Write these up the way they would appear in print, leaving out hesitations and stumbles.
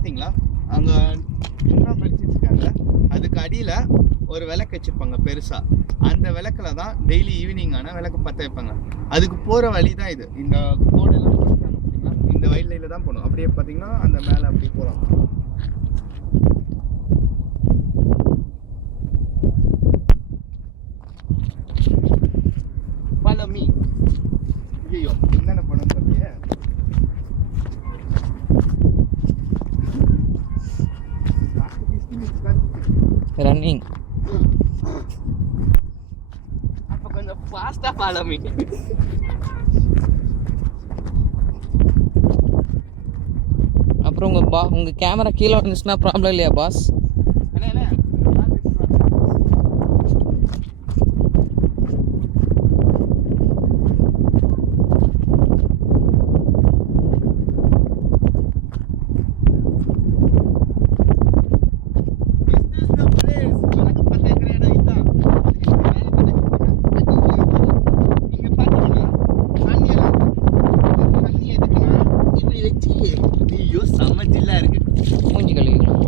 பார்த்தீங்களா அங்கே சுண்ணாம்பு வச்சுருக்காங்க. அதுக்கு அடியில் ஒரு விளக்கு வச்சுருப்பாங்க பெருசாக. அந்த விளக்கில் தான் டெய்லி ஈவினிங்கான விளக்கு பற்ற வைப்பாங்க. அதுக்கு போகிற வழி தான் இது. இந்த கோடெல்லாம் பார்த்தீங்கன்னா இந்த வயலில் தான் போகணும். அப்படியே பார்த்தீங்கன்னா அந்த மேலே அப்படியே போகலாம். பழமி ஐயோ என்னென்ன படம் சொல்லியே ரன்னிங். அப்போ கொஞ்சம் ஃபாஸ்ட்டாக பழமி. அப்புறம் உங்கள் கேமரா கீழே வந்துச்சுன்னா ப்ராப்ளம் இல்லையா பாஸ்? மூஞ்சி கழுவிக்கலாம்.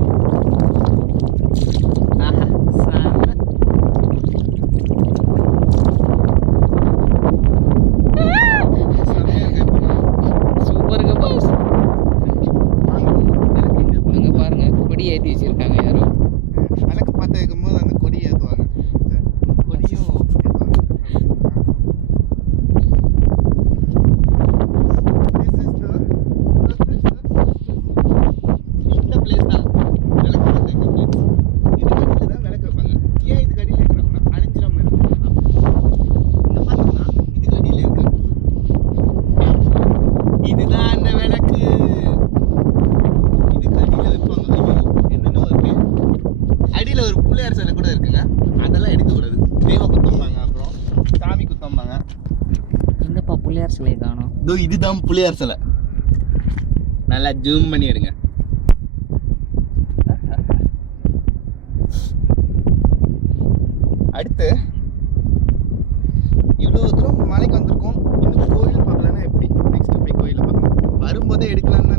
சூப்பருங்க பாஸ். அங்கே பாருங்க கொடி ஏற்றி வச்சிருக்காங்க யாரோ. விளக்கு பற்ற வைக்கும் போது அந்த கொடி ஏற்றுவாங்க. கொடியும் இந்த பிளேஸ் தான் விளக்கு பற்ற வைக்க பிளேஸ். இதுக்கு அடியில் தான் விளக்கு வைப்பாங்க. ஏன் இதுக்கு அடியில் இருக்கிறாங்கன்னா அழிஞ்சிடாம இருக்கும். இங்கே பார்த்தீங்கன்னா இதுக்கு அடியில் இருக்கு. இதுதான் அந்த விளக்கு. இதுக்கு அடியில் வைப்பாங்க. ஐயோ என்னென்ன இருக்கு. அடியில் ஒரு பிள்ளையார் சிலை கூட இருக்குங்க. அதெல்லாம் எடுக்கக்கூடாது. தெய்வ குத்தம்பாங்க, அப்புறம் சாமி குத்தம்பாங்க. எங்கப்பா பிள்ளையார் சிலை காணோம்? இதோ இதுதான் பிள்ளையார் சிலை. நல்லா ஜூம் பண்ணி எடுங்க. அடுத்து இவ்வளோ தூரம் மலைக்கு வந்திருக்கோம். இன்னும் கோயில் பார்க்கலன்னா எப்படி? நெக்ஸ்ட் போய் கோயிலை பார்க்கலாம். வரும்போதே எடுக்கலாம்னா